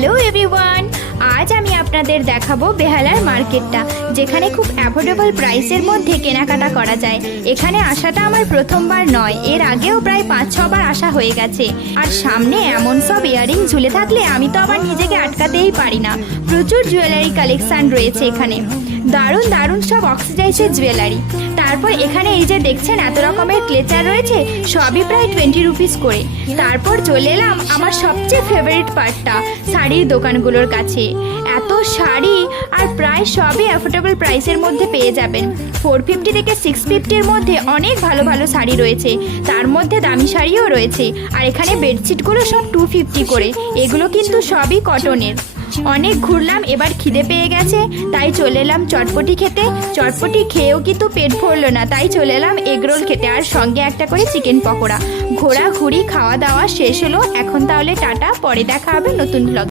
Hello everyone, আজ আমি আপনাদের দেখাবো বেহালার মার্কেটটা, যেখানে খুব অ্যাফোর্ডেবল প্রাইসের মধ্যে কেনাকাটা করা যায়। এখানে আসাটা আমার প্রথমবার নয়, এর আগেও প্রায় 5-6 বার আসা হয়ে গেছে। আর সামনে এমন সব ইয়ারিং ঝুলে থাকলে আমি তো আবার নিজেকে আটকাতেই পারি না। প্রচুর জুয়েলারি কালেকশন রয়েছে এখানে, দারুণ দারুণ সব অক্সিডাইজের জুয়েলারি। তারপর এখানে এই যে দেখছেন এত রকমের ক্লেচার রয়েছে, সবই প্রায় 20 রুপিস করে। তারপর চলে এলাম আমার সবচেয়ে ফেভারিট পার্টটা, শাড়ির দোকানগুলোর কাছে। এত শাড়ি আর প্রায় সবই অ্যাফোর্ডেবল প্রাইসের মধ্যে পেয়ে যাবেন। 450 থেকে 650-এর মধ্যে অনেক ভালো ভালো শাড়ি রয়েছে, তার মধ্যে দামি শাড়িও রয়েছে। আর এখানে বেডশিটগুলো সব 250 করে, এগুলো কিন্তু সবই কটনের। অনেক ঘুরলাম, এবার খিদে পেয়ে গেছে, তাই চলে এলাম চটপটি খেতে। চটপটি খেয়েও কিন্তু পেট ভরলো না, তাই চলে এলাম এগরোল খেতে, আর সঙ্গে একটা করে চিকেন পকোড়া। ঘোরাঘুরি খাওয়া দাওয়া শেষ হলো, এখন তাহলে টাটা, পরে দেখা হবে নতুন ব্লগ।